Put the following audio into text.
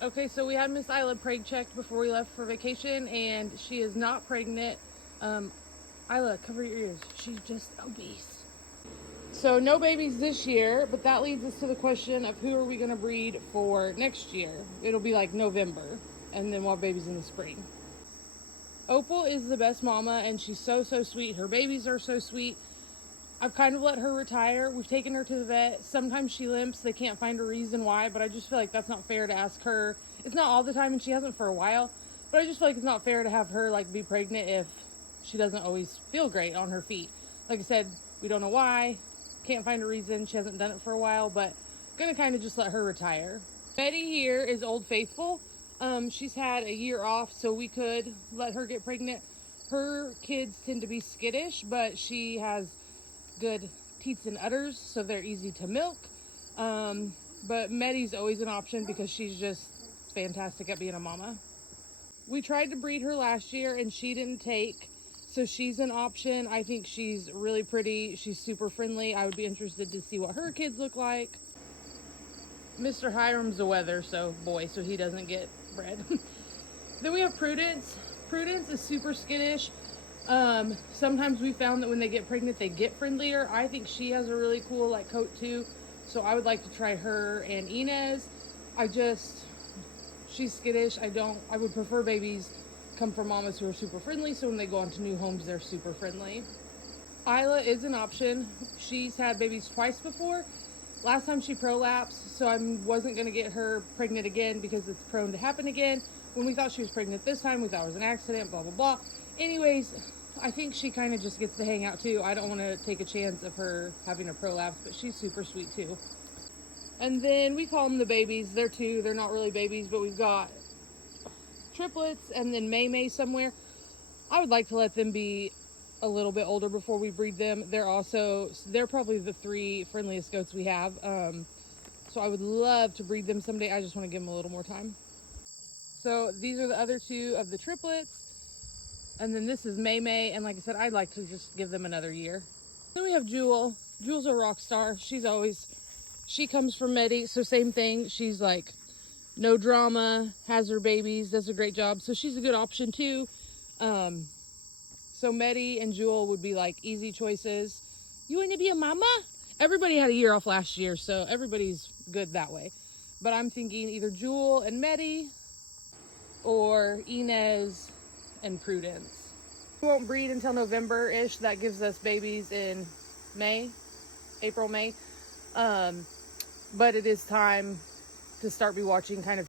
Okay, so we had Miss Isla preg checked before we left for vacation, and she is not pregnant. Isla, cover your ears. She's just obese. So no babies this year, but that leads us to the question of who are we going to breed for next year? It'll be like November, and then we'll have babies in the spring. Opal is the best mama, and she's so sweet. Her babies are so sweet. I've kind of let her retire. We've taken her to the vet. Sometimes she limps. They can't find a reason why, but I just feel like that's not fair to ask her. It's not all the time, and she hasn't for a while, but I just feel like it's not fair to have her like be pregnant if she doesn't always feel great on her feet. Like I said, we don't know why. Can't find a reason. She hasn't done it for a while, but gonna kind of just let her retire. Betty here is Old Faithful. She's had a year off, so we could let her get pregnant. Her kids tend to be skittish, but she has good teats and udders, so they're easy to milk. But Meddy's always an option because she's just fantastic at being a mama. We tried to breed her last year and she didn't take, so she's an option. I think she's really pretty. She's super friendly. I would be interested to see what her kids look like. Mr. Hiram's a weather, so he doesn't get bred. Then we have Prudence. Prudence is super skittish. Sometimes we found that when they get pregnant, they get friendlier. I think she has a really cool like coat too. So I would like to try her and Inez. She's skittish. I would prefer babies come from mamas who are super friendly. So when they go on to new homes, they're super friendly. Isla is an option. She's had babies twice before. Last time she prolapsed, so I wasn't going to get her pregnant again because it's prone to happen again. When we thought she was pregnant this time, we thought it was an accident, blah, blah, blah. Anyways, I think she kind of just gets to hang out too. I don't want to take a chance of her having a prolapse, but she's super sweet too. And then we call them the babies. They're not really babies, but we've got triplets and then May somewhere. I would like to let them be a little bit older before we breed them. They're probably the 3 friendliest goats we have. So I would love to breed them someday. I just want to give them a little more time. So these are the other 2 of the triplets. And then this is May. And like I said, I'd like to just give them another year. Then we have Jewel. Jewel's a rock star. She comes from Medi. So same thing. She's like no drama, has her babies, does a great job. So she's a good option too. So Medi and Jewel would be like easy choices. You want to be a mama? Everybody had a year off last year, so everybody's good that way. But I'm thinking either Jewel and Medi or Inez and Prudence. We won't breed until November-ish. That gives us babies in April, May. But it is time to start watching kind of